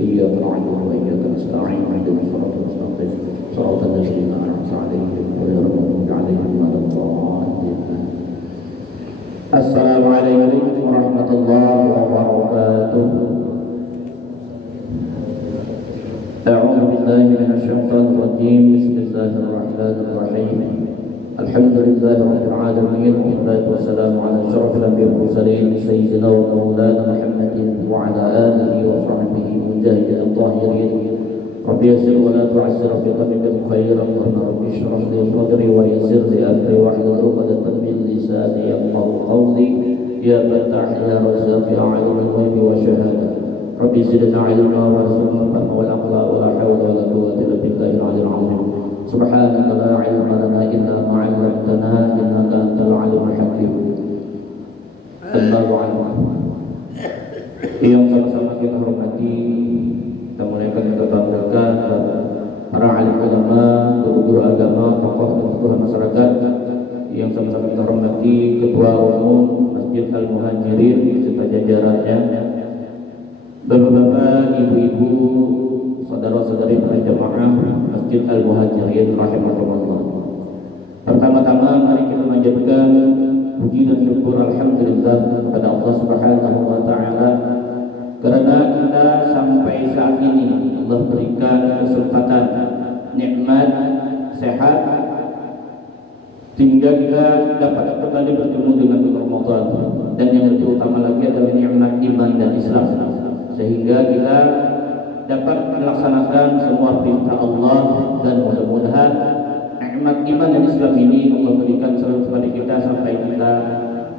إياك نعبد وإياك نستعين اهدنا الصراط المستقيم صراط الذين أنعمت عليهم غير المغضوب عليهم ولا الضالين. السلام عليكم ورحمة الله وبركاته. أعوذ بالله من الشيطان الرجيم. بسم الله الرحمن الرحيم. الحمد لله رب العالمين والصلاة والسلام على أشرف الأنبياء والمرسلين سيدنا ومولانا محمد وعلى آله وصحبه المجاهدين الطاهرين. رب يسر ولا تعسر في قلبك خيرا اللهم رب اشرح لي صدري ويسر لي أمري واحلل عقدة من لساني يفقهوا قولي يا فتاح يا رزاق يا عالم الغيب والشهادة رب زدنا علما وارزقنا الفهم والعقل ولا حول ولا قوة إلا بالله العلي العظيم. سبحانك لا علم لنا إلا ما علمتنا إنك أنت العليم الحكيم. أما بعد, yang sama-sama kita hormati, kita muliakan, kita banggakan para alim ulama, guru-guru agama, tokoh dan tokoh masyarakat yang sama-sama kita hormati, Ketua Umum Masjid Al-Muhajirin beserta jajarannya, bapak-bapak, ibu-ibu, saudara-saudari para jamaah Masjid Al-Muhajirin rahimahumullah. Pertama-tama mari kita panjatkan puji dan syukur alhamdulillah kepada Allah Subhanahu wa taala karena kita sampai saat ini Allah berikan kesempatan, nikmat, sehat sehingga kita dapat kembali bertemu dengan bulan Ramadan, dan yang lebih utama lagi adalah nikmat iman dan Islam, sehingga kita dapat melaksanakan semua perintah Allah, dan mudah-mudahan nikmat iman dan Islam ini Allah berikan selalu kepada kita sampai kita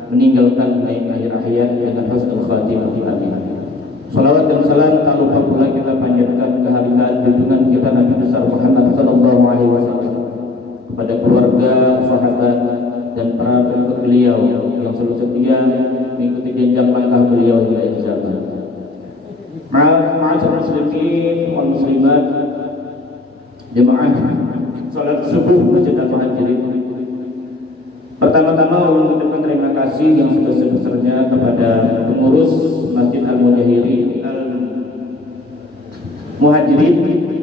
meninggalkan dunia akhir hayat dengan husnul khatimah. Amin. Salawat dan salam tak lupa pula kita panjatkan kehargaan junjungan kita Nabi besar Muhammad sallallahu alaihi wasallam kepada keluarga, sahabat dan para pengikut beliau yang selalu setia mengikuti jenjang langkah beliau hingga akhir zaman. Ma'asyiral muslimin wal muslimat, jemaah salat subuh Masjid Al-Muhajirin. Pertama-tama mengucapkan terima kasih yang sebesar-besarnya kepada pengurus Masjid Al-Muhajirin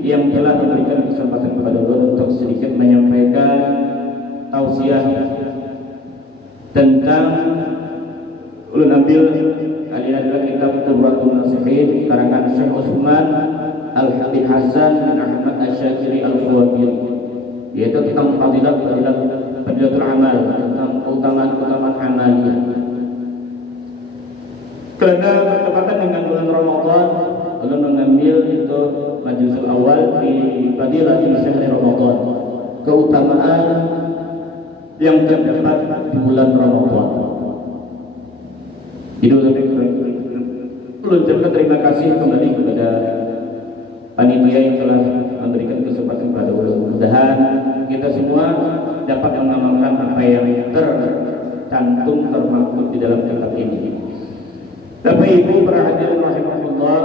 yang telah memberikan kesempatan kepada ulun untuk sedikit menyampaikan tausiah tentang ulun ambil adalah kitab Qurratul Nasihin karangan Syekh Utsman Al-Habib Hasan bin Ahmad Asy-Syadzili Al-Fuwaqir, yaitu tentang fadilatul amal, tentang keutamaan amaliyah. Karena bertepatan dengan bulan Ramadan, ulun mengambil itu majlis awal di fadilatul syahr Ramadan, keutamaan yang terdapat di bulan Ramadan. Ulun ucapkan terima kasih kembali kepada panitia yang telah memberikan kesempatan kepada ulun. Mudah-mudahan kita semua dapat mengamalkan apa yang tercantum termaktub di dalam kitab ini. Bapak Ibu para hadirin rahimahullah,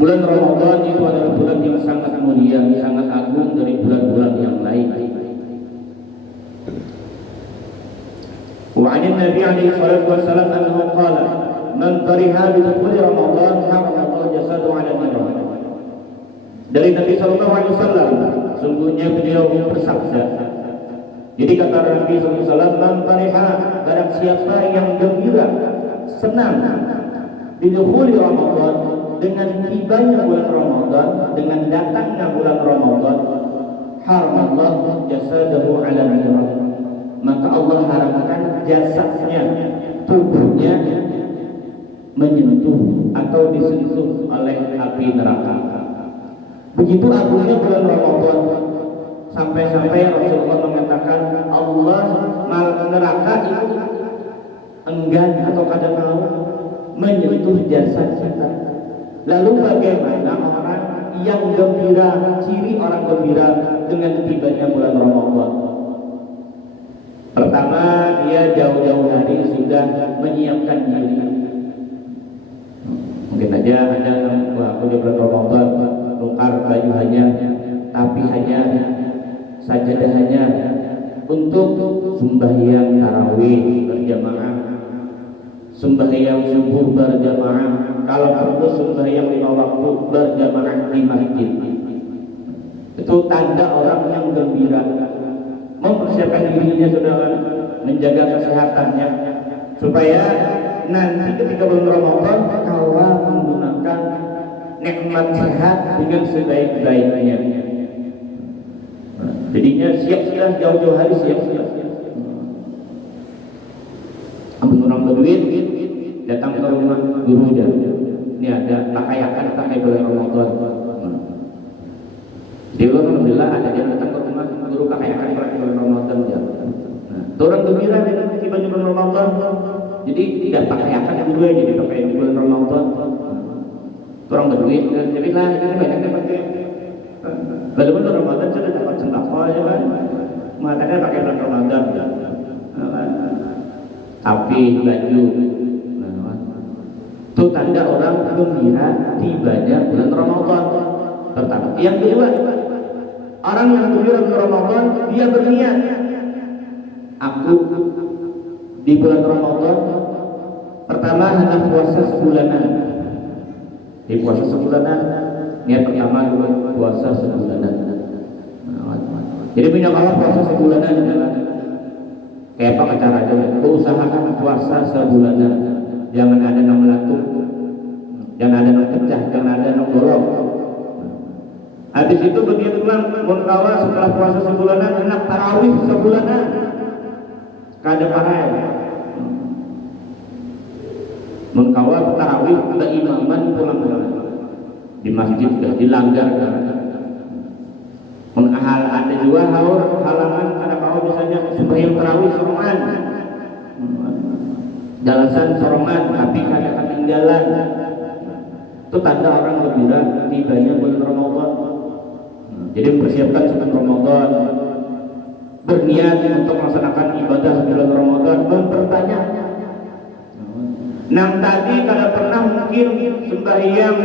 bulan Ramadan itu adalah bulan yang sangat mulia, sangat agung dari bulan-bulan yang lain. وعن النبي عليه الصلاة والسلام أنه قال من فرح بدخول رمضان حرم الله جسده على النار. Dari Nabi Sallallahu Alaihi Wasallam, sungguhnya beliau bersabda. Jadi kata Nabi Sallallahu Alaihi Wasallam, man fariha, barang siapa yang gembira, senang bidukhuli Ramadan, dengan tibanya bulan Ramadan, dengan datangnya bulan Ramadan, haramallahu jasadahu ala nar. Maka Allah haramkan jasadnya, tubuhnya menyentuh atau disentuh oleh api neraka. Begitu agungnya bulan Ramadan, sampai-sampai Rasulullah mengatakan Allah neraka itu enggan atau kadang mau menyentuh jasad kita. Lalu bagaimana orang yang gembira, ciri orang gembira dengan tibanya bulan Ramadan? Pertama, dia jauh-jauh hari sudah menyiapkan diri. Mungkin aja ada aku di bulan Ramadan nukar baju hanya, tapi hanya sajadahnya untuk sembahyang tarawih berjamaah, sembahyang subuh berjamaah, kalau perlu sembahyang 5 waktu berjamaah di masjid. Itu tanda orang yang gembira, mempersiapkan dirinya saudara, menjaga kesehatannya supaya nanti ketika bulan Ramadan kawa menggunakan nikmat sehat dengan sebaik-baiknya. Jadinya siap-siap jauh-jauh hari siap-siap. Ambil orang berduit datang ke rumah gurunya. Ini ada pakai bulan Ramadan. Jadi alhamdulillah ada yang datang ke rumah guru pakai bulan Ramadan ya. Orang gembira dengan tiba bulan Ramadan. Jadi tidak pakai guru aja, jadi pakai bulan Ramadan. Orang berduit, jadi lah ini banyaknya pakai. Kalau bulan Ramadan sudah dapat sembako ya kan, mengatakan pakai bulan Ramadan. Api baju, itu tanda orang gembira tibanya bulan Ramadan. Pertama, yang kedua, orang yang gembira bulan Ramadan dia berniat, aku di bulan Ramadan pertama hendak puasa sebulanan. Di puasa sebulanan, niat pertama dulu puasa sebulanan. Jadi punya kalau puasa sebulanan kayak apa caranya? Usahakan puasa sebulanan. Jangan ada yang melatuk, jangan ada yang pecah, jangan ada yang bolong. Habis itu begitu pulang muntawa setelah puasa sebulanan hendak tarawih sebulanan. Kada parai. Mengkawal tarawih keimaman pulang di masjid sudah dilanggar. Menghal ada juga halangan ada kau misalnya supaya tarawih sorongan, jalasan sorongan tapi kada ketinggalan. Itu tanda orang gembira tibanya bulan Ramadan. Jadi mempersiapkan sebelum Ramadan, berniat untuk melaksanakan ibadah bulan Ramadan, memperbanyak. Nang tadi kalau pernah mungkin sembahyang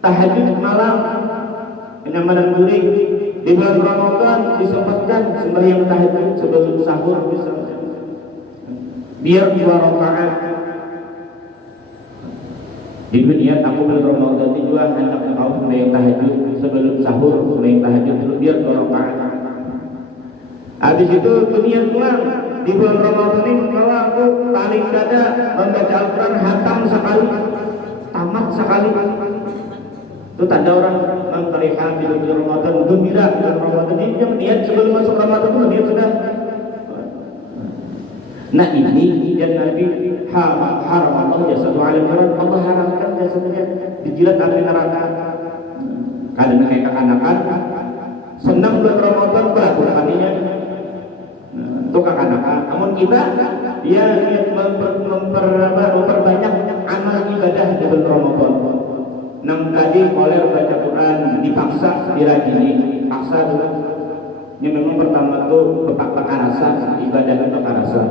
tahajud malam dengan malam guring di bulan Ramadan disempatkan sembahyang tahajud sebelum sahur biar 2 rakaat. Di dunia aku bulan Ramadan itu juga hendak tahu sembahyang tahajud sebelum sahur, sembahyang tahajud dulu biar 2 rakaat. Habis itu dunia pulang di bulan Ramadan ini kalau aku paling kada membaca Al-Quran hatam sekali, tamat sekali. Itu tanda orang memperihal di bulan Ramadan, gembira bulan Ramadan ini. Yang niat sebelum masuk Ramadan itu niat sudah. Nah ini yang Nabi haram Allah jasadu alim haram, Allah haramkan jasadnya dijilat api neraka. Kadang kayak kekanakan senang bulan Ramadan berapa-kalinya untuk kekanakan. Namun kita dia memperbanyak amal ibadah di bulan Ramadan. Nang tadi oleh baca Quran dipaksa dirajini, paksa juga. Ini memang pertama tuh rasa ibadah itu rasa.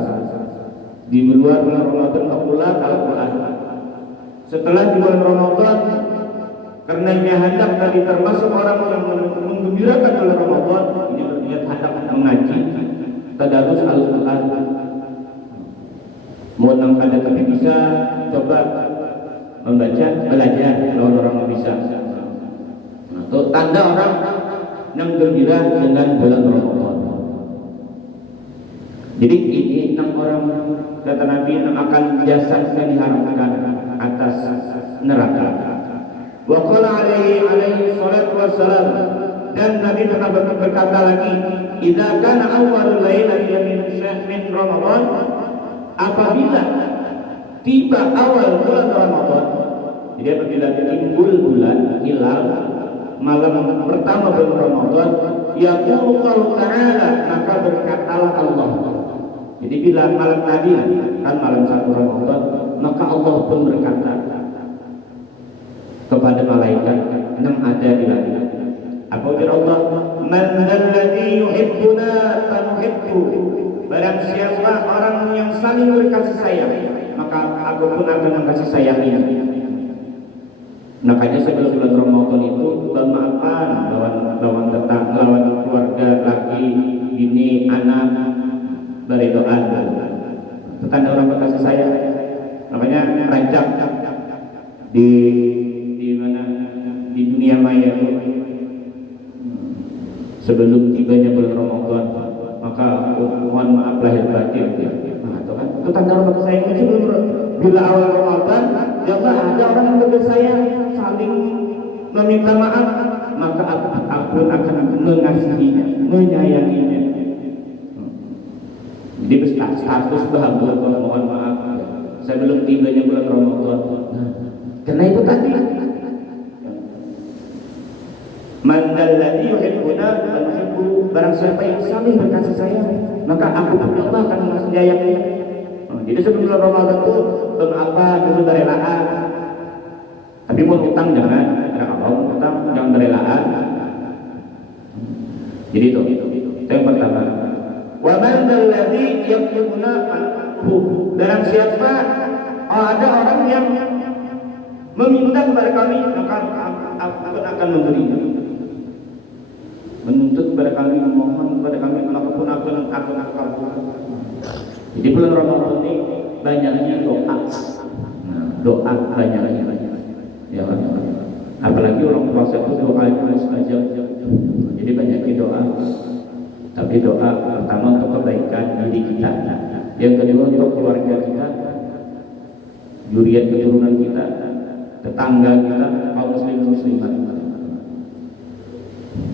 Di luar bulan Ramadan pula Al-Quran. Setelah di bulan Ramadan, karena dia hendak tadi termasuk orang yang menggembirakan bulan Ramadan, dia hendak mengaji, tadarus Al-Quran. Mau nang pada tapi bisa coba membaca, belajar kalau orang bisa. Nah, itu tanda orang yang gembira dengan bulan Ramadan. Jadi ini 6 orang kata Nabi yang akan jasadnya diharamkan atas neraka. Wa qala alaihi salatu wassalam, dan Nabi pernah berkata lagi, idza kana awwalul lailati min Ramadan, apabila tiba awal bulan Ramadan, jadi apabila timbul bulan hilal malam pertama bulan Ramadan, yaqulu Allah Ta'ala, maka berkatalah Allah. Jadi bila malam tadi kan malam 1 Ramadan, maka Allah pun berkata kepada malaikat yang ada di langit. Apa ujar Allah? Man alladhi yuhibbuna fanuhibbu. Barang siapa orang yang saling berkasih sayang, maka aku pun akan mengkasih sayanginya. Makanya sebelum bulan Ramadan itu bermaafan lawan tetangga, lawan keluarga, laki, bini, anak, berdoa. Tanda orang berkasih sayang. Namanya rancak. di mana di dunia maya itu sebelum tibanya bulan Ramadan, maka mohon maaf lahir batin ya. Nah, itu kan itu tanda rahmat sayang sebelum bila awal Ramadan, ya Allah ada orang yang lebih sayang saling meminta maaf, maka aku akan mengasihinya, menyayanginya. Jadi status bahagia kalau mohon maaf sebelum tibanya bulan Ramadan. Nah, karena itu tadi man alladhi yuhibbuna wa nuhibbu, barang siapa yang saling berkasih sayang maka aku pun Allah akan menyayangi. Jadi sebelum bulan Ramadan itu apa dulu berelaan, tapi mau utang jangan, karena kalau utang jangan berelaan. Jadi itu yang pertama. Wa man alladhi yuhibbuna, barang siapa ada orang yang meminta kepada kami maka aku akan memberinya, menuntut kepada kami, memohon kepada kami, maka pun aku akan kabulkan. Jadi bulan Ramadan ini banyaknya doa. Nah, doa banyaknya ya kan? Apalagi orang puasa itu doa itu mustajab. Jadi banyaknya doa. Tapi doa pertama untuk kebaikan diri kita, yang kedua untuk keluarga kita, zuriat keturunan kita, tetangga kita, kaum muslim muslimat.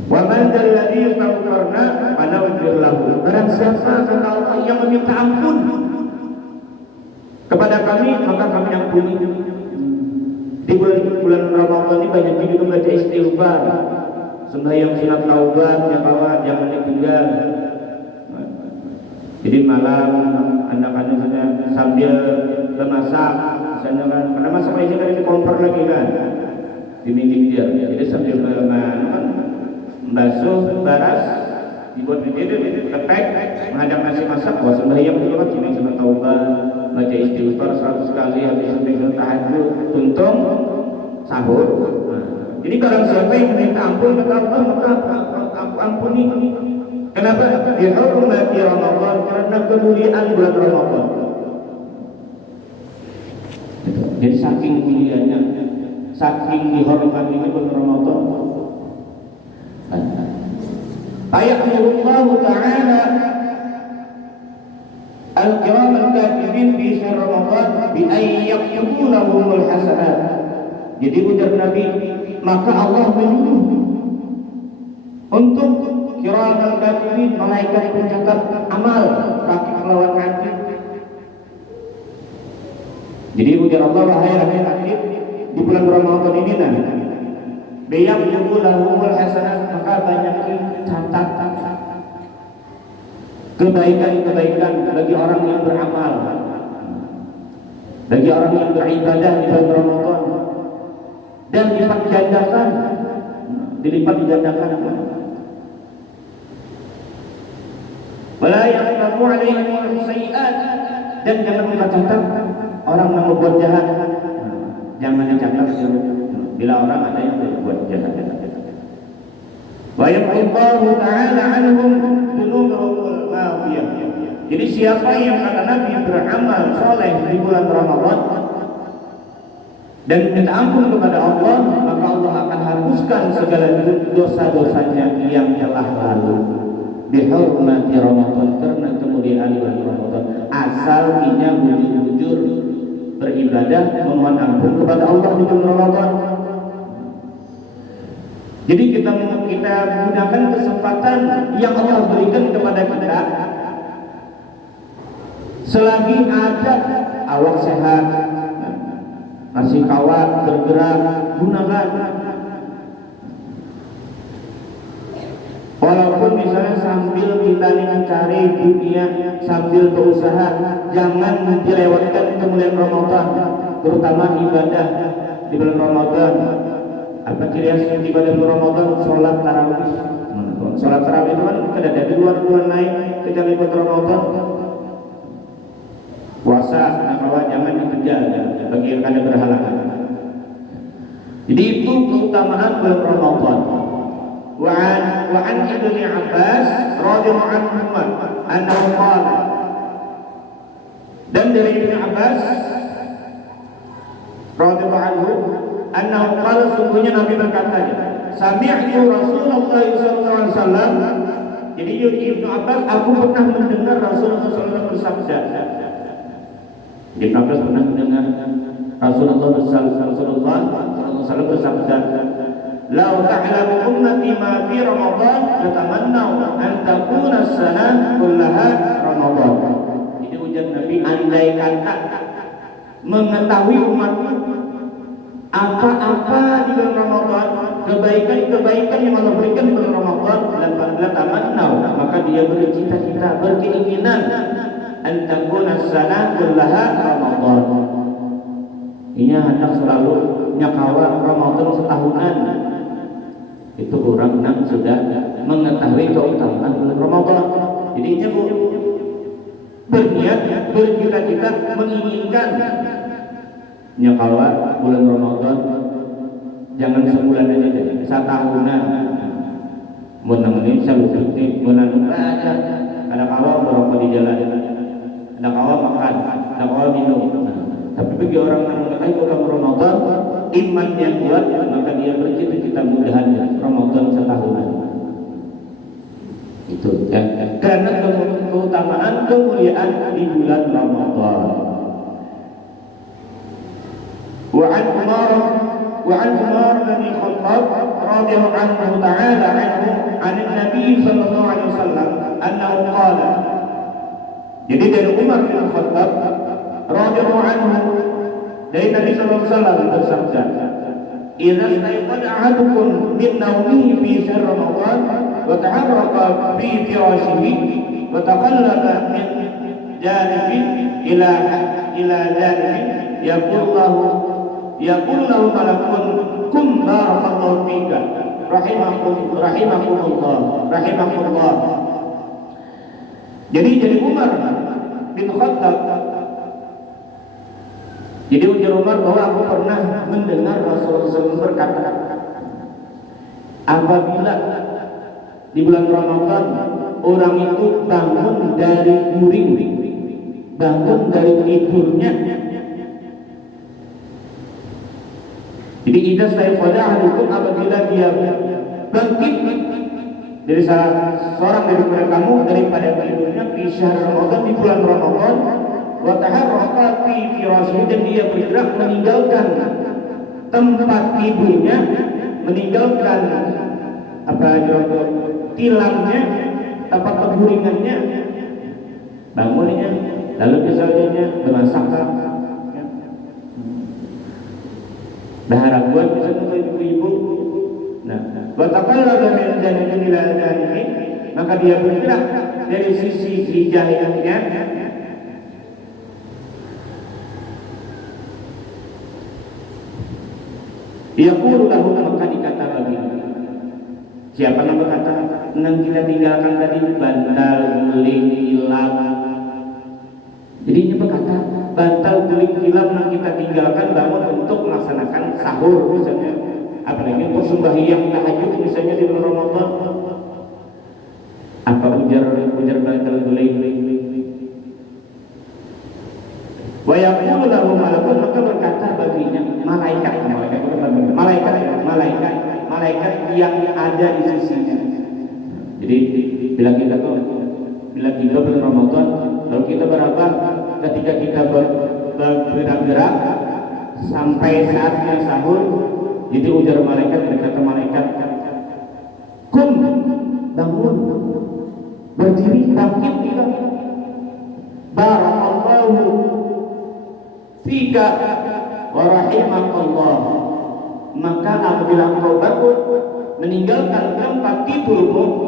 Wa man alladhi yastaghfiruna fanaghfir lahu, barang siapa kata Allah yang meminta ampun kepada kami maka kami ampuni. Di bulan Ramadan ini banyak juga baca istighfar, sembahyang sunat taubat, ya kawan, jangan ditinggal. Jadi malam anak-anak sambil memasak, misalnya kan, karena masak aja kan di kompor lagi kan, di minggir. Jadi sambil basuh, baras, dibuat menjadi kepek, menghadap nasi masak, buat sembahyang juga kan, sini sunat taubat, baca istighfar 100 kali, habis sambil tahajud, tuntung, sahur. Jadi barang siapa yang minta ampun kepada Allah maka aku ampuni. Kenapa? Dihormati Ramadan, karena kemuliaan bulan Ramadan. Jadi saking mulianya, saking dihormatinya bulan Ramadan. Ayatullah Ta'ala al-kiram al-katibin fi syahr Ramadan bi ayyakutu lahumul hasanat. Jadi ujar Nabi, maka Allah menyuruh untuk kiram al-katibin, malaikat pencatat amal kaki melawan kaki. Jadi ujar Allah, wahai akhir-akhir di bulan Ramadan ini nanti biyakutu lahumul hasanat, maka banyakin catat kebaikan-kebaikan bagi orang yang beramal, bagi orang yang beribadah di bulan Ramadan, dan dilipat gandakan. Wala yaqtamu alaihim sayyi'at, dan jangan kita catat orang yang berbuat jahat, jangan dicatat bila orang ada yang berbuat jahat. Wa yaqullahu ta'ala anhum dzunubahum al-mafiyah. Jadi siapa yang kata Nabi beramal soleh di bulan Ramadan dan minta ampun kepada Allah, maka Allah akan hapuskan segala dosa-dosanya yang telah lalu. Bihormati Ramadan, karena kemuliaan bulan Ramadan. Asal dia bujur-bujur beribadah memohon ampun kepada Allah di bulan Ramadan. Jadi kita gunakan kesempatan yang Allah berikan kepada kita selagi ada awak sehat, masih kawat bergerak, gunakan. Walaupun misalnya sambil kita mencari dunia, sambil berusaha, jangan dilewatkan kemuliaan Ramadan, terutama ibadah di bulan Ramadan. Apa ciri khas ibadah bulan Ramadan? Sholat tarawih. Sholat tarawih itu kan tidak ada di luar bulan lain kecuali bulan Ramadan. Puasa, bahwa jangan dikejar bagi yang ada berhalangan. Jadi itu keutamaan bulan Ramadan. Wa an Ibnu Abbas radhiyallahu anhu annahu qala, dan dari Ibnu Abbas radhiyallahu anhu annahu qala, sungguhnya Nabi berkata, sami'tu Rasulullah sallallahu alaihi wasallam. Jadi Ibnu Abbas, aku pernah mendengar Rasulullah sallallahu bersabda. Ibnu Abbas pernah mendengar Rasulullah sallallahu bersabda, "Lau ta'lamu ummati ma fi Ramadan latamannau an takuna as-sanah kullaha Ramadan." Ini ujar Nabi, andai kata mengetahui umatku apa-apa di bulan Ramadan, kebaikan-kebaikan yang Allah berikan di bulan Ramadan, latamannau, maka dia bercita-cita, berkeinginan an takuna as-sanah kullaha Ramadan. Ini hendak selalu nyakawa Ramadan setahunan. Itu orang yang sudah mengetahui keutamaan bulan Ramadan. Jadi ini berniat, bercita-cita, menginginkan nyakawa bulan Ramadan. Jangan sebulan aja deh, setahunan. Menangani saluti, menangani ada kawa merokok di jalan, ada kawa makan, ada kawa minum. Tapi bagi orang yang mengetahui bulan Ramadan, imannya kuat, maka dia bercita-cita mudahan Ramadan setahunan. Itu ya. Karena keutamaan, kemuliaan di bulan Ramadan. وعن عمر بن الخطاب رضي الله عنه تعالى عنه عن النبي صلى الله عليه وسلم أنه قال. Jadi dari Umar bin Khattab radhiyallahu anhu, dari Nabi sallallahu alaihi wasallam bersabda, "Idza stayqadha ahadukum min nawmihi fi syahr Ramadan wa taharraqa fi firashihi wa taqallaba min janibin ila janibin yaqul lahu malakun kum barakallahu fika rahimakumullah." Jadi Umar bin Khattab, jadi ujar Umar bahwa aku pernah mendengar Rasulullah SAW berkata, apabila di bulan Ramadan orang itu bangun dari guring, bangun dari tidurnya. Jadi idza stayqadha ahadukum, apabila dia bangkit dari salah seorang daripada kamu daripada tidurnya fi syahr Ramadan, di bulan Ramadan, wa taharraqa fi firashihi, dan dia bergerak meninggalkan tempat tidurnya, meninggalkan tilangnya, tempat pengguringannya, bangunnya, lalu misalnya memasak, dahara buat misalnya ibu-ibu. Nah, wa taqallaba min janibin ila janibin, maka dia bergerak dari sisi hijahnya yaqulu lahu, maka dikata bagi siapa yang berkata, "Nang kita tinggalkan tadi bantal, guling, hilang." Jadi ini berkata, bantal, guling, hilang yang kita tinggalkan bangun untuk melaksanakan sahur misalnya, apalagi untuk sembahyang tahajud misalnya di bulan Ramadan. Apa ujar bantal, guling? Wa yaqulu lahu malakun, maka berkata baginya malaikat yang ada di sisinya. Jadi bila kita bulan Ramadan, kalau kita berapa ketika kita bergerak sampai saatnya sahur, jadi ujar malaikat, berkata malaikat, "Kum, bangun, berdiri, bangkit kita. Barakallahu fika wa rahimakallah." Maka apabila engkau bangun meninggalkan tempat tidurmu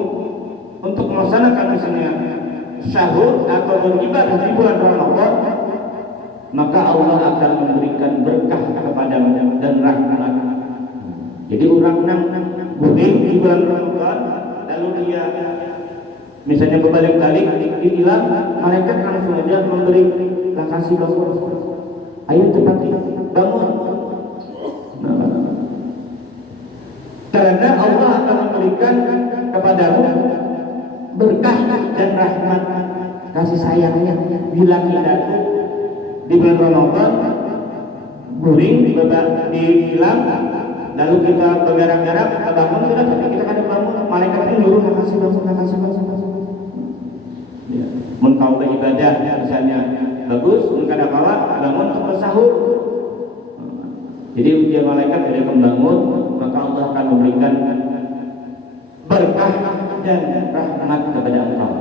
untuk melaksanakan misalnya sahur atau beribadah di bulan Ramadan, maka Allah akan memberikan berkah kepadamu dan rahmat. Jadi orang yang boleh di bulan Ramadan lalu dia misalnya berbalik-balik hilang, malaikat langsung saja memberi kasih bangun, ayo cepat bangun. Karena Allah akan memberikan kepadamu berkah dan rahmat, kasih sayangnya bila kita di bulan Ramadan guling dibilang, lalu kita bergerak-gerak, bangun sudah, tapi kita kadang bangun, malaikat itu nyuruh makasih bangun. Ya. Mun kau beribadah misalnya bagus, mun kada kawa bangun untuk bersahur. Jadi ujian malaikat dari membangun, maka Allah akan memberikan berkah dan rahmat kepada engkau.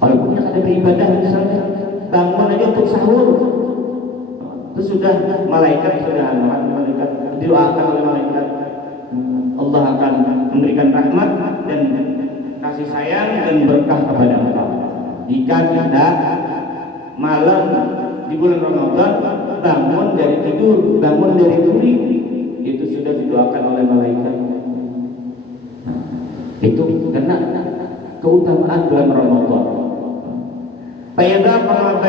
Walaupun yang ada beribadah misalnya bangun aja untuk sahur, itu sudah malaikat didoakan oleh malaikat, Allah akan memberikan rahmat dan kasih sayang dan berkah kepada engkau. Jika kita malam di bulan Ramadan bangun dari tidur, bangun dari turi, itu sudah didoakan oleh malaikat. Itu karena keutamaan bulan Ramadan. Fa'idza qama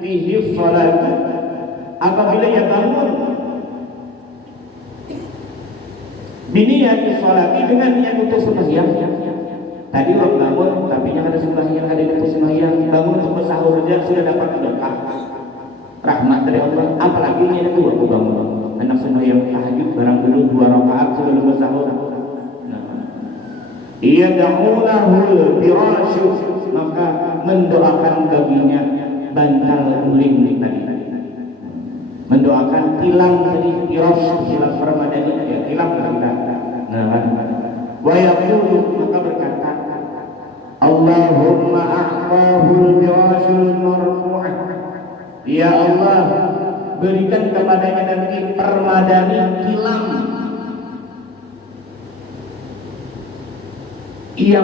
fihi shalat, apabila ia bangun biniyati sholati, dengan niat untuk sembahyang. Tadi orang bangun tapi yang ada sembahyang, ada untuk sembahyang, bangun untuk bersahur saja sudah dapat berkah rahmat dari Allah. Apalagi niat itu aku bangun anak sembahyang tahajud barang dulu 2 rakaat sebelum bersahur. Ia da'ulahu firasyu, maka mendoakan baginya bantal guling tadi, mendoakan tilam tadi, firasyu tilam permadani, ya tilam kita. Wa yaqulu, maka berkata, Allahumma a'fahul firasyul marfu'ah, ya Allah berikan kepadanya nanti permadani tilam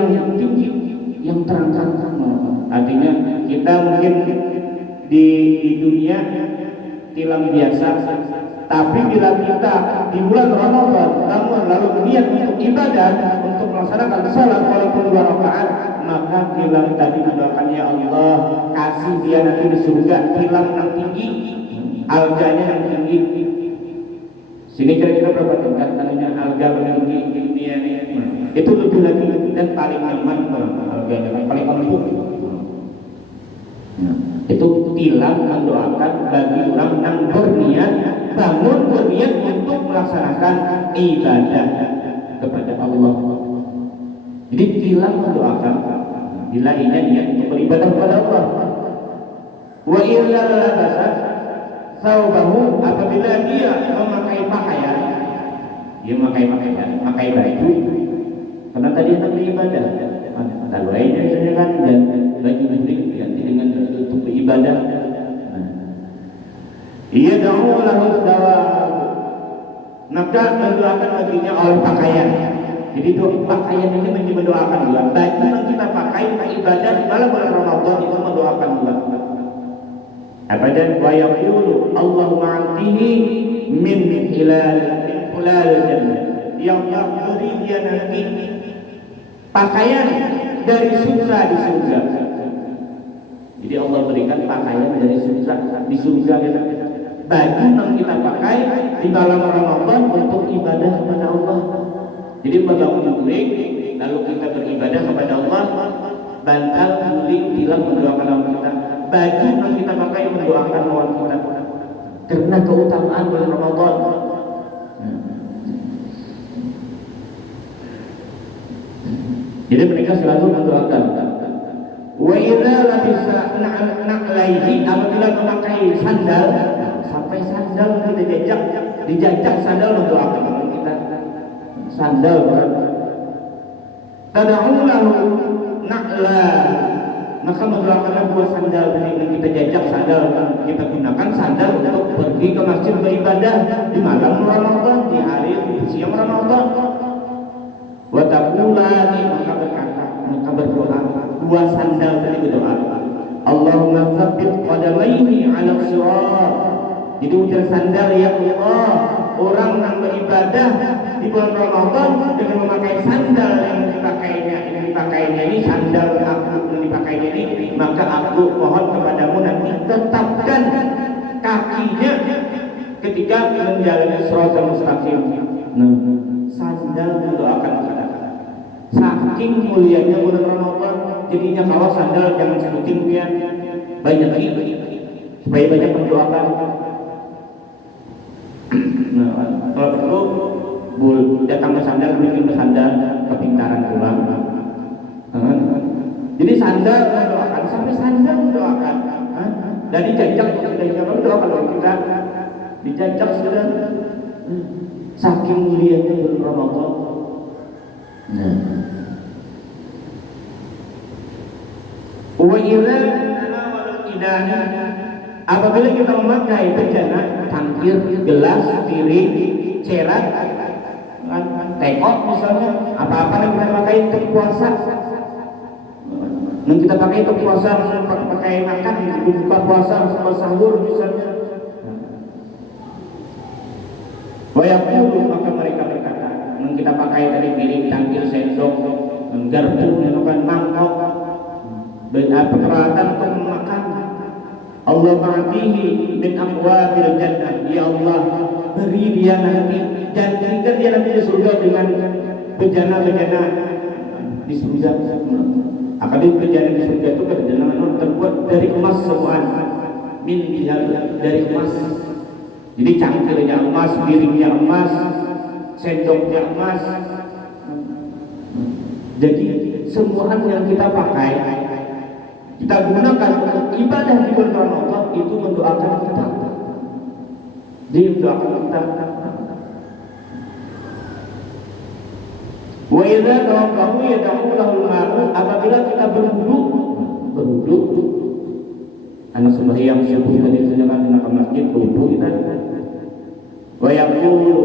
yang tinggi, yang terang-terang. Artinya kita mungkin di dunia tilam biasa, tapi bila kita di bulan Ramadan bangun lalu niat untuk ibadah, untuk melaksanakan salat walaupun 2 rakaat, maka tilam tadi mendoakan, ya Allah kasih dia nanti di surga tilam yang tinggi, alganya yang tinggi. Sini kira-kira berapa tingkat namanya alga yang tinggi di dunia ini? Itu lebih lagi dan paling aman alganya, paling empuk. Itu tilam mendoakan bagi orang yang berniat bangun berniat untuk melaksanakan ibadah kepada Allah. Jadi tilam mendoakan bila ia niat untuk beribadah kepada Allah. Wa illa labasa saubahu, apabila dia memakai pakaian, pakai baju, karena tadi akan beribadah, lalu lainnya misalnya kan, dan baju guling diganti dengan baju untuk beribadah. Ia da'u lahu thawab, maka mendoakan baginya oleh pakaian. Jadi pakaian ini mendoakan juga. Baju yang kita pakai untuk ibadah dalam bulan Ramadan itu mendoakan juga. Abadan wa yaqulu Allahumma a'tihi min hilal jannah, yang beri dia nanti pakaian dari surga di surga. Jadi Allah berikan pakaian dari surga di surga. Baju yang kita pakai di dalam Ramadan untuk ibadah kepada Allah. Jadi bangun guling lalu kita beribadah kepada Allah, bantal guling tilam mendoakan Allah kita, baju yang kita pakai mendoakan Allah kita, karena keutamaan bulan Ramadan. Jadi mereka selalu mendoakan. Wa idza labisa na'laihi, apabila memakai sandal, sampai sandal kita dijajak sandal mendoakan kita. Sandal tad'u lahu na'la, maka mendoakanlah buah sandal yang kita jajak, sandal kita gunakan sandal untuk pergi ke masjid beribadah di malam Ramadan, di hari siang Ramadan. Wa taqulani, maka berdoa dua sandal tadi berdoa, Allahumma tsabbit qadamaihi 'ala sirat. Jadi ujar sandal, ya Allah, orang yang beribadah di bulan Ramadan dengan memakai sandal yang dipakainya ini sandal aku yang dipakainya ini, maka aku mohon kepadamu nanti tetapkan kakinya ketika menjalani shiratal mustaqim. Sandal mendoakan kita. Saking mulianya bulan Ramadan, jadinya kalau sandal jangan sebutin dia banyak lagi supaya banyak mendoakan. Kalau perlu datang ke sandal, bikin sandal kepintaran pulang. Jadi sandal mendoakan, sampai sandal mendoakan. Dan dijajak sudah mendoakan kita, dijajak sudah. Saking mulianya bulan Ramadan. Wa idza apabila kita memakai bejana, cangkir, gelas, piring, cerak, tekot misalnya, apa-apa yang kita pakai untuk puasa, yang kita pakai untuk puasa, pakai makan, buka puasa, sahur misalnya. Wayaqulu, maka mereka berkata, yang kita pakai dari piring, cangkir, sendok, garpu, mangkok, dan peralatan untuk makan. Allah ma'atihi min aqwabil jannah. Ya Allah, beri dia nanti, janjikan dia nanti di surga dengan bejana-bejana di surga. Akan bejana di surga itu bejana terbuat dari emas semua, min bihal, dari emas. Jadi cangkirnya emas, piringnya emas, sendoknya emas. Jadi semua yang kita pakai, kita gunakan untuk ibadah di bulan Ramadan, itu mendoakan kita. Dia mendoakan kita. Wa idza tawaddahu yad'ulahul ma'u, apabila kita berwudu, anak sembahyang subuh tadi sedangkan nak ke masjid wudu kita. Wa yaqulu,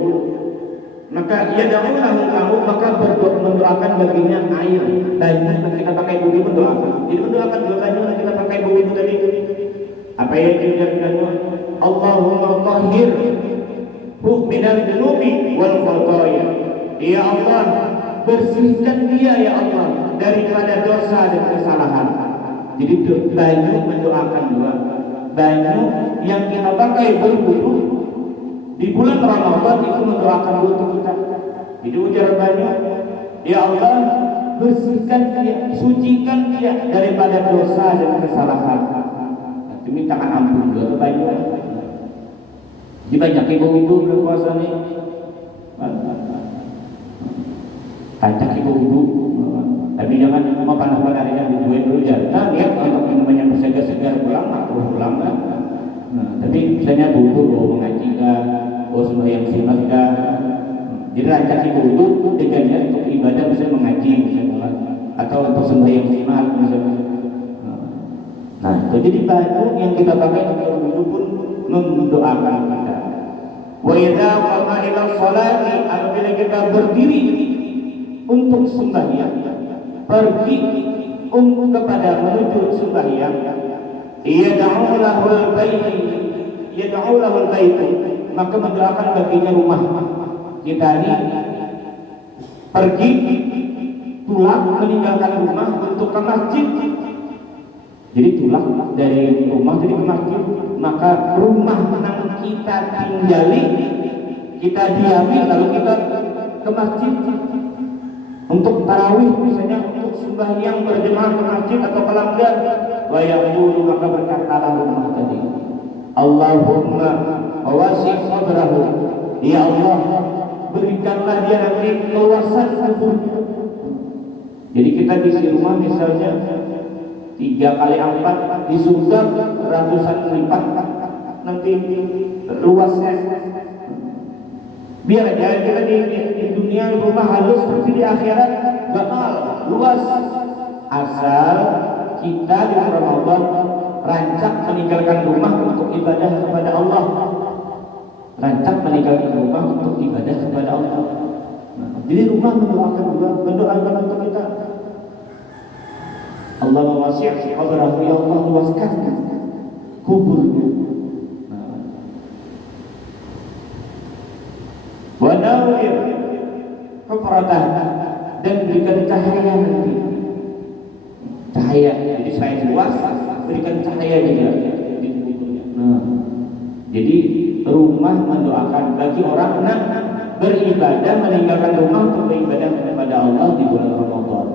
maka yad'ulahul ma'u, maka mendoakan baginya air. Dan kita pakai wudu mendoakan. Jadi mendoakan doanya kita pakai wudu tadi. Apa yang diucapkan? Allahumma tahhir minal dhunubi wal khataaya. Ya Allah, bersihkan dia ya Allah daripada dosa dan kesalahan. Jadi baju mendoakan dua. Baju yang kita pakai berwudu di bulan Ramadan itu mendoakan wudu kita. Jadi ujar baju, ya Allah, bersihkan dia, sucikan dia daripada dosa dan kesalahan. Dimintakan ampun juga banyak. Dibanyak ibu itu berpuasa nih. Ajak ibu-ibu, tapi jangan mau panas-panasnya dibuat dulu ya. Nah, lihat untuk minumannya bersegar-segar pulang kan. Nah, tapi misalnya butuh bawa mengaji kan, bawa sembahyang simat kan. Jadi ajak ibu-ibu dengannya untuk ibadah misalnya mengaji misalnya, atau untuk sembahyang simat misalnya. Nah, itu jadi baju yang kita pakai untuk wudu pun mendoakan kita. Wa idza qama ila sholati, apabila kita berdiri untuk sembahyang, pergi untuk kepada menuju sembahyang, yad'ulahul bait, maka mendoakan baginya rumah. Kita ini pergi pulang meninggalkan rumah untuk ke masjid. Jadi pulang dari rumah jadi ke masjid, maka rumah yang kita tinggali, kita diami, lalu kita ke masjid untuk tarawih misalnya, untuk sembahyang berjemaah ke masjid atau ke langgar. Wa yaqulu, maka berkatalah rumah tadi, Allahumma wasi' sadrahu, ya Allah, berikanlah dia nanti keluasan kuburnya. Jadi kita di rumah misalnya 3 kali 4 di surga ratusan lipat nanti luasnya. Biar aja kita di dunia rumah halus, tapi di akhirat bakal luas. Asal kita di Ramadan rancak meninggalkan rumah untuk ibadah kepada Allah. Rancak meninggalkan rumah untuk ibadah kepada Allah. Jadi rumah mendoakan untuk kita. Allah wasi' qabrahu, ya Allah, luaskan kuburnya. Wa nawwir hufratah, dan berikan cahaya nanti. Cahaya, jadi selain luas, berikan cahaya juga. Jadi rumah mendoakan bagi orang yang beribadah, meninggalkan rumah untuk beribadah kepada Allah di bulan Ramadan.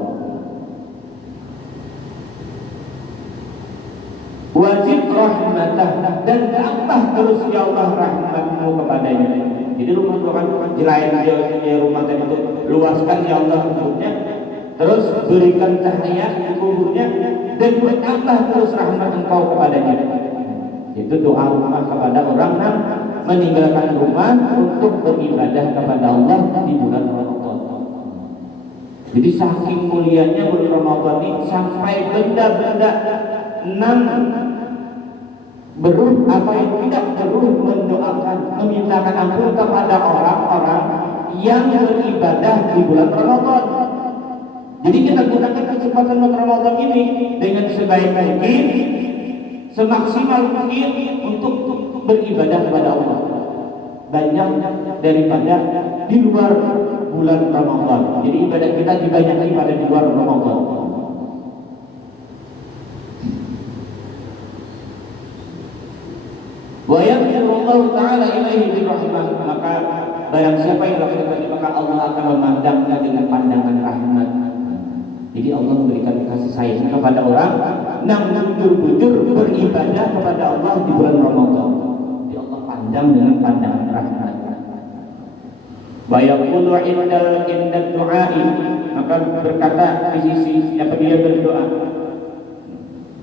Wajib rahmatah, dan tambah terus ya Allah rahmatmu kepadanya. Jadi rumah itu kan jelain dia rumah tadi itu luaskan ya Allah untuknya, terus berikan cahaya di kuburnya dan bertambah terus rahmat Engkau kepadanya. Itu doa rumah kepada orang yang meninggalkan rumah untuk beribadah kepada Allah di bulan Ramadan. Jadi saking mulianya bulan Ramadan ini sampai benda-benda beruh apa yang tidak beruh mendoakan, memintakan ampun kepada orang-orang yang beribadah di bulan Ramadan. Jadi kita gunakan kesempatan bulan Ramadan ini dengan sebaik mungkin, semaksimal mungkin untuk beribadah kepada Allah. Banyak daripada di luar bulan Ramadan. Jadi ibadah kita dibanyakan pada di luar Ramadan. Wa yaghfirullahu ta'ala ilaihi birahmah, maka barang siapa yang melakukan ini maka Allah akan memandangnya dengan pandangan rahmat. Jadi Allah memberikan kasih sayang kepada orang yang jujur-jujur beribadah kepada Allah di bulan Ramadan. Jadi Allah pandang dengan pandangan rahmat. Wa yaqulu inda du'ai, maka berkata di sisi apa dia berdoa,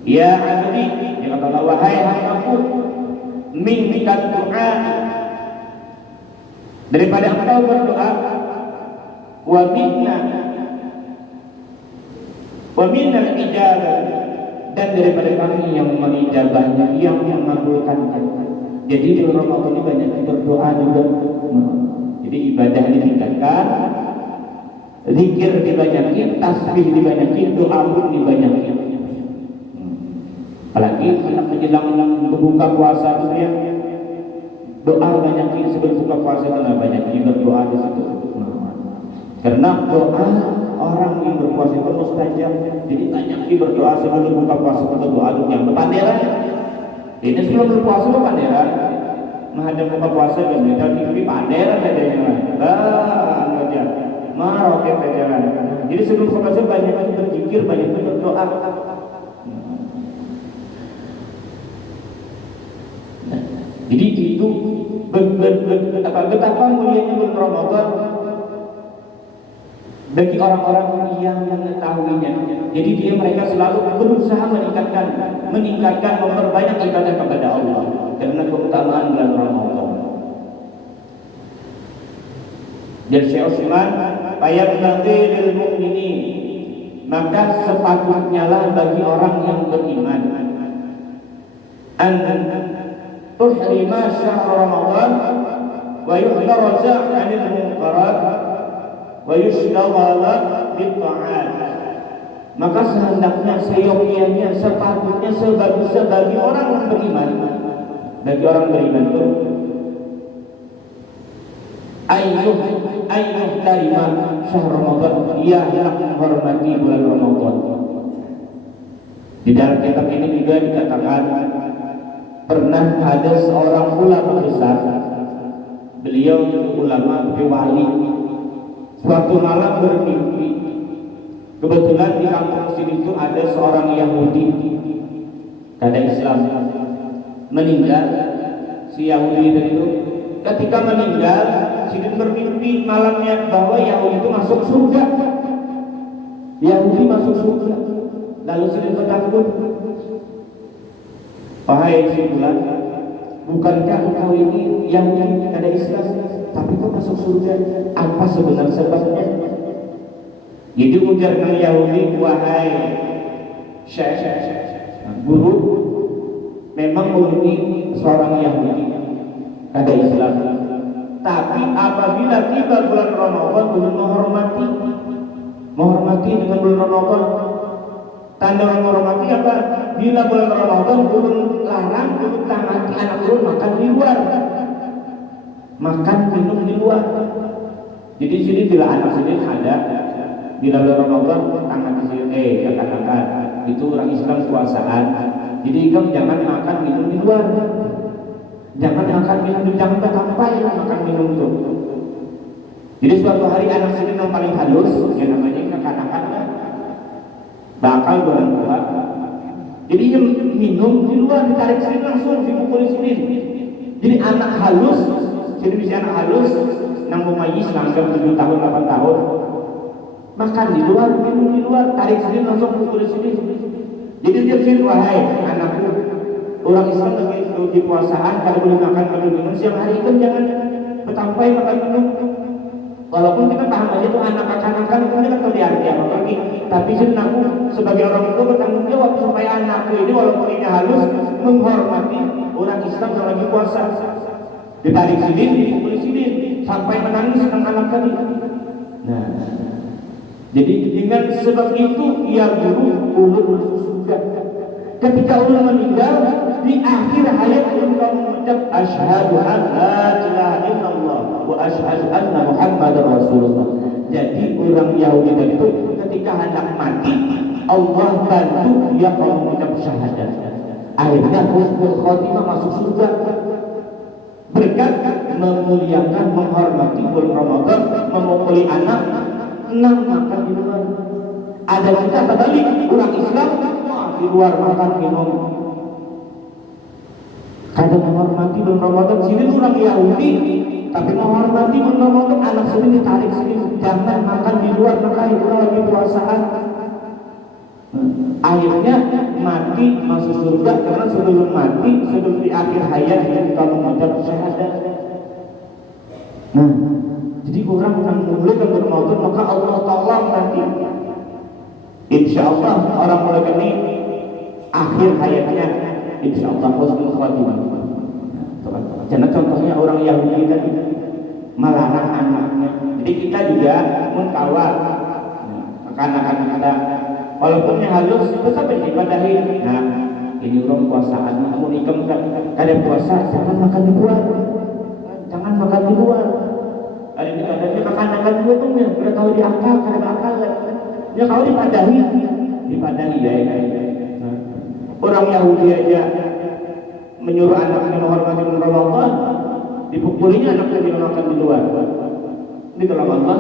ya abdi, dia kata wahai hambaku, minta doa daripada engkau berdoa, wa minnal ijabah, dan daripada kami yang mengijabahnya, yang mengabulkannya. Jadi di Ramadan ini banyak berdoa juga. Jadi ibadah ditingkatkan, zikir dibanyakin, tasbih dibanyakin, doa pun dibanyakin. Apalagi anak menjelang berbuka puasa itu ya, doa banyakin sebelum buka puasa karena banyak berdoa di situ. Karena doa orang yang berpuasa itu mustajab. Jadi banyakin berdoa sebelum buka puasa atau doa yang berpanderan. Ini sebelum berpuasa berpanderan. Menghadap buka puasa dan kita di panderan saja yang lain. Aja. Maroket saja. Jadi sebelum buka puasa banyak berzikir, banyak berdoa. Jadi itu betapa mulianya bulan Ramadan bagi orang-orang yang mengetahuinya. Jadi mereka selalu berusaha meningkatkan, memperbanyak ibadah kepada Allah karena keutamaan bulan Ramadan. Jadi Syekh Utsman, "Fayabtaghi lil mu'minin", maka sepatutnya lah bagi orang yang beriman tuhrima syahr Ramadan wa yuhdaraza 'anil munkarat wa yushtaghala bit ta'at. Maka sehendaknya, seyogianya, sepatutnya, sebagusnya bagi orang yang beriman, bagi orang beriman itu ayuh tarima syahr Ramadan, ia hendak menghormati bulan Ramadan. Di dalam kitab ini juga dikatakan pernah ada seorang ulama besar, beliau ulama wali, suatu malam bermimpi. Kebetulan di kampung sini itu ada seorang Yahudi, kada Islam, meninggal. Si Yahudi itu ketika meninggal, si bermimpi malamnya bahwa Yahudi itu masuk surga. Yahudi masuk surga. Lalu si bertakut, wahai si bulan, bukankah engkau ini yang ada Islam, tapi kok masuk surga? Apa sebenarnya sebabnya? Jadi ujar dengan Yahudi, wahai Syekh, guru, memang ini seorang Yahudi ada Islam, tapi apabila tiba bulan Ramadan belum menghormati dengan bulan Ramadan. Tanda orang menghormati apa? Bila bulan Ramadan belum larang, belum tangati anak turun makan di luar, makan minum di luar. Jadi sini bila anak sini ada, bila bulan Ramadan tangati sini, katakan itu orang Islam puasaan. Jadi kamu jangan makan minum di luar, jangan makan minum, jangan sampai makan minum itu. Jadi suatu hari anak sini yang paling halus, yang namanya katakan bakal bulan puasa. Jadi minum di luar, ditarik sini langsung dipukul sini. Jadi anak halus Jadi bisa anak halus, nang mumayyiz langgam 7 tahun, 8 tahun. Makan di luar, minum di luar, tarik sini langsung pukul sini. Jadi dia sini, wahai anakku, orang Islam lagi di puasaan, kalau boleh makan, kalau minum, siang hari itu jangan betampai makan minum. Walaupun kita paham aja itu anak kekanakan, kita kan tahu di arti apa lagi. Tapi aku sebagai orang tua bertanggung jawab supaya anakku ini walaupun ini halus menghormati orang Islam yang lagi puasa. Ditarik sini, dipukul sini, sampai menangis tentang anak tadi. Nah, jadi dengan sebab itu ia guru ulun masuk surga. Ketika ulun meninggal di akhir hayat ulun kau mengucap asyhadu an la ilaha illallah wa asyhadu anna Muhammadar Rasulullah. Jadi orang Yahudi tadi itu ketika hendak mati Allah bantu dia kalau mengucap syahadat. Akhirnya husnul khotimah masuk surga. Berkat memuliakan, menghormati bulan Ramadan, memukuli anak, 6 makan di luar. Ada kita terbalik, orang Islam di luar makan minum. Kadang menghormati bulan Ramadan, sini orang Yahudi, tapi menghormati bulan Ramadan, anak sini ditarik sini, jangan makan di luar, makanya kita lagi puasaan. Akhirnya mati masuk surga karena sebelum mati, sebelum di akhir hayat kita mengucap syahadat. Nah, jadi orang yang memulai Ramadan maka Allah tolong nanti. Insya Allah orang mulai ini akhir hayatnya insya Allah husnul khotimah. Karena contohnya orang Yahudi tadi melarang anaknya. Jadi kita juga mengkawal anak-anak kita. Walaupun yang halus tetap ibadahi. Nah, ini orang puasaan, namun ikam kada puasa, jangan makan di luar. Jangan makan di luar. Ada di kadangnya makan di luar tuh ya, udah tahu diakal, kada akal. Ya kalau dipadahi ya. Nah, orang Yahudi aja menyuruh anaknya menghormati bulan Ramadan, dipukulinya anaknya dia makan di luar. Ini kalau Allah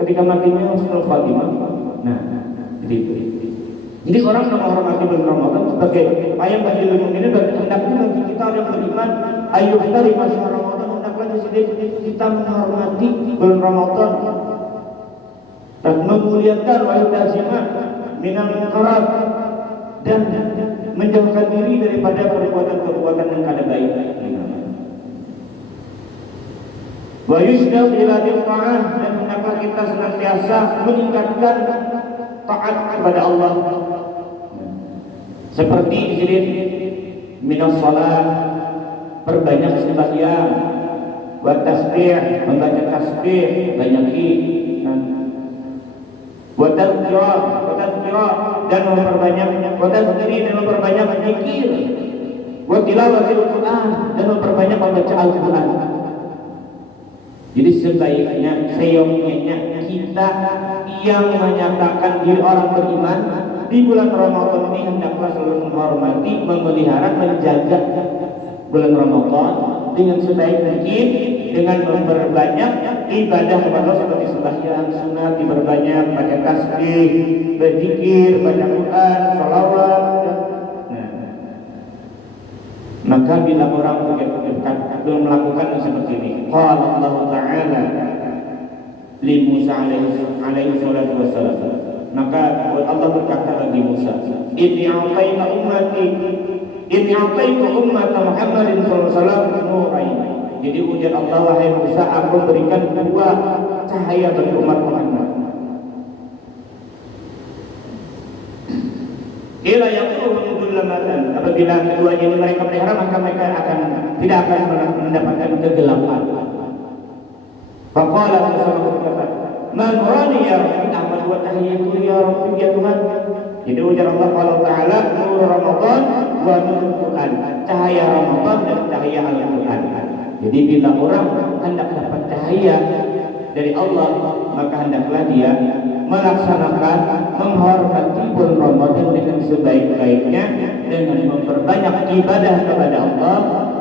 ketika matinya husnul khotimah. Nah, jadi orang yang menghormati bulan Ramadan sebagai payung bagi ini hendaknya bagi kita yang beriman, ayo kita di masa Ramadan hendaklah di sini kita menghormati bulan Ramadan dan memuliakan wa yudazima minal munkarat dan menjauhkan diri daripada perbuatan-perbuatan yang kada baik. Wa yushdaq ila ta'ah dan hendaklah kita senantiasa meningkatkan taat kepada Allah. Seperti di sini minas salat, perbanyak sembahyang, wa tasbih, membaca tasbih, banyaki, wa tadzkirah dan memperbanyak zikir, wa tilawatil Quran dan memperbanyak membaca Al-Quran. Jadi sebaiknya, seyogyanya kita yang menyatakan diri orang beriman di bulan Ramadan ini hendaklah selalu menghormati, memelihara, menjaga bulan Ramadan dengan sebaik mungkin, dengan memperbanyak ibadah kepada Allah seperti sembahyang sunat, diperbanyak, baca tasbih, berzikir, baca Quran, sholawat. Maka bila orang belum melakukan seperti ini, qala Allah Ta'ala li Musa alaihi salatu wassalam, maka Allah berkata bagi Musa, inni a'taitu ummata Muhammadin sallallahu alaihi wasallam nurain. Jadi ujar Allah, wahai Musa, aku berikan 2 cahaya bagi umat Muhammad. Ila yaqulu dhulamatan, apabila keduanya ini mereka pelihara maka mereka tidak akan mendapatkan kegelapan. Faqala Rasulullah berkata, "Man nurani ya Rabbi, apa 2 cahaya itu ya Rabbi ya Tuhan?" Jadi ujar Allah Ta'ala, nur Ramadan wa nur Quran, cahaya Ramadan dan cahaya Al-Quran. Jadi bila orang hendak dapat cahaya dari Allah, maka hendaklah dia melaksanakan, menghormati bulan Ramadan dengan sebaik-baiknya, dengan memperbanyak ibadah kepada Allah,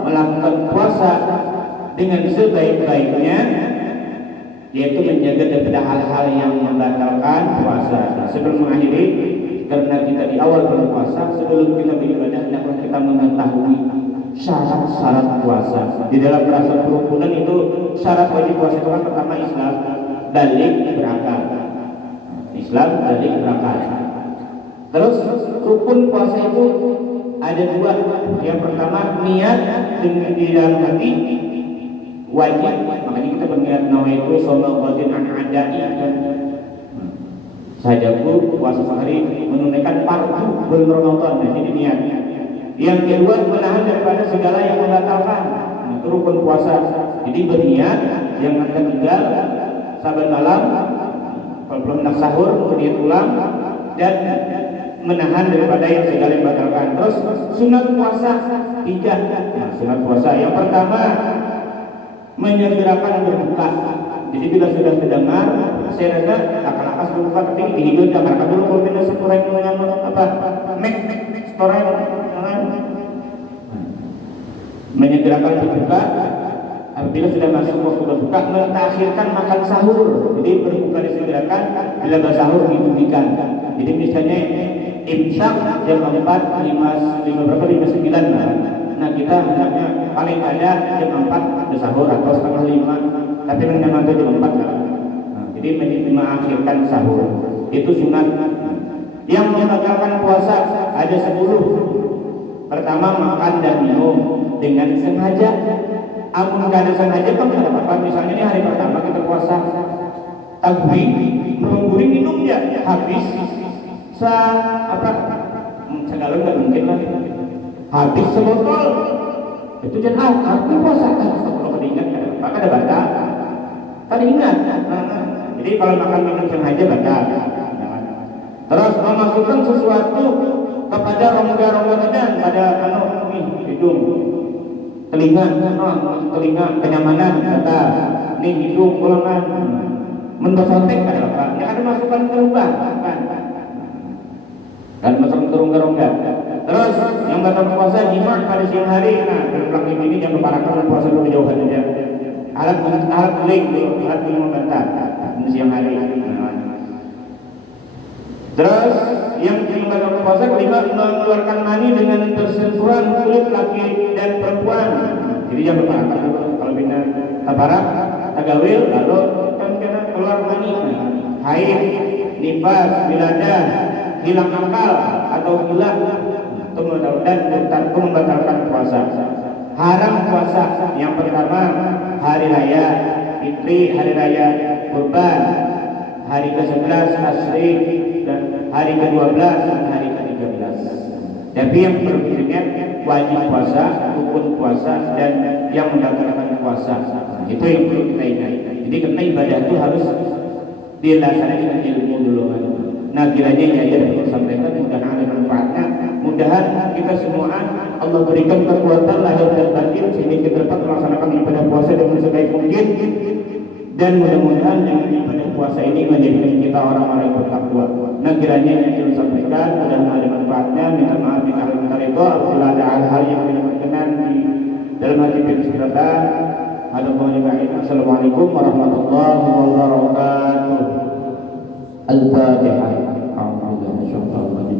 melakukan puasa dengan sebaik-baiknya, yaitu menjaga daripada hal-hal yang membatalkan puasa. Sebelum mengakhiri, karena kita di awal berpuasa, sebelum kita beribadah, hendaklah kita mengetahui syarat-syarat puasa. Di dalam perasaan kerukunan itu syarat wajib puasa itu kan pertama Islam, balik berakal. Islam balik berakal. Terus rukun puasa itu ada dua. Yang pertama niat dengan di dalam hati wajib. Makanya kita berniat nawaitu shoma ghadin an adai. Sajaku puasa sehari menunaikan fardu bulan Ramadan. Nah, ini niat. Yang kedua menahan daripada segala yang membatalkan. Nah, itu rukun puasa. Jadi berniat yang ketiga saban malam kalau belum nak sahur berniat ulang dan menahan daripada yang segala yang membatalkan. Terus sunat puasa 3. Nah, sunat puasa yang pertama menyegerakan berbuka. Jadi bila sudah mendengar, saya rasa akan berbuka tapi dihidupkan karena dulu kalau kita sekurang dengan apa sekurang menyegerakan berbuka. Apabila sudah masuk waktu berbuka, mentakhirkan makan sahur. Jadi berbuka disegerakan, bila bersahur dihentikan. Jadi misalnya imsak jam 4, 5:59 lah. Nah kita hendaknya paling ada jam 4 bersahur atau setengah 5. Tapi memang itu jam 4 lah. Nah, jadi mengakhirkan sahur. Itu sunat. Yang membatalkan puasa ada 10. Pertama makan dan minum dengan sengaja. Amun nggak ada sengaja kan tidak apa-apa. Misalnya ini hari pertama kita puasa, tapi mengguri minumnya habis segala nggak mungkin lah. Habis sebotol itu jangan aku puasa. Kalau ingat maka ada batal. Tadi ingat. Jadi kalau makan minum sengaja batal. Terus memasukkan sesuatu kepada rongga-rongga badan pada hidung, telinga kenyamanan kata nih hidung ulangan mendosotek ada apa? Yang ada masukkan ke lubang kan masukkan ke rongga-rongga. Terus yang batal puasa jima pada siang hari. Nah dalam ini jangan keparakan puasa dulu jauhan aja. Alat beling membantah siang hari. Terus yang batal puasa kelima mengeluarkan mani dengan bersentuhan kulit laki dan perempuan. Jadi jangan keparakan kalau bina tabarak tagawil lalu kan kena keluar mani, haid, nifas, wiladah, hilang akal atau hilang dan membatalkan puasa. Haram puasa yang pertama hari raya Fitri, hari raya Kurban, hari ke-11 Asyrik, dan hari ke-12 dan hari ke-13. Tapi yang berikutnya wajib puasa, rukun puasa, dan yang mendatankan puasa. Itu yang perlu kita ingat. Jadi karena ibadah itu harus dilaksanakan dengan ilmu dulu. Nah kiranya yang perlu sampaikan dan ada manfaatnya. Mudahan kita semua Allah berikan kekuatan lahir dan batin sehingga kita dapat melaksanakan ibadah puasa dengan sebaik mungkin. Dan mudah-mudahan dengan ibadah puasa ini menjadikan kita orang-orang yang bertakwa. Nah kiranya yang saya sampaikan mudah ada manfaatnya. Minta maaf jika itu apabila ada hal-hal yang tidak berkenan di dalam hati kita. Assalamualaikum warahmatullahi wabarakatuh. Al-Fatihah.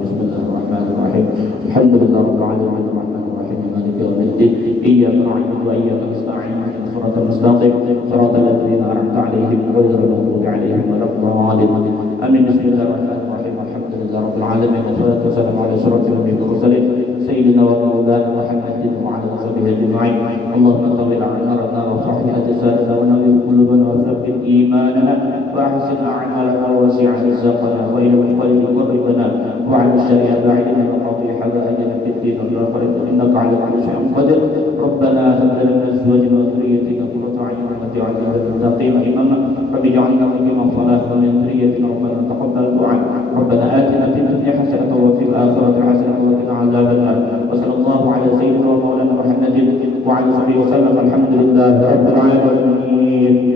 Bismillahirrahmanirrahim. Alhamdulillahirabbil alamin arrahmanir rahim maliki yaumiddin. Iyyaka na'budu wa iyyaka nasta'in. Shiratal mustaqim shiratal ladzina an'amta 'alaihim ghairil maghdubi 'alaihim waladdallin. Amin. Bismillahirrahmanirrahim. Alhamdulillahirabbil alamin wassalatu wassalamu ala asyrafil mursalin sayyidina wa maulana Muhammadin wa ala alihi ajma'in. Allahumma tawil 'anna wa sahih ajsadana wa nawwir qulubana wa thabbit imanana wa ahsin a'malana wa wasi' rizqana wa ila al-qalbi qarribna wa 'ala الشريعة بعيدنا وقضي حوائجنا في الدين والآخرة إنك على كل شيء قدير. ربنا هب لنا من أزواجنا وذريتنا قرة أعين واجعلنا للمتقين إماما رب اجعلنا مقيما الصلاة ومن ذريتنا ربنا تقبل دعاء. ربنا آتنا في الدنيا حسنة وفي الآخرة حسنة وقنا عذاب النار. وصلى الله على سيدنا ومولانا محمد وعلى آله وسلم. الحمد لله رب العالمين.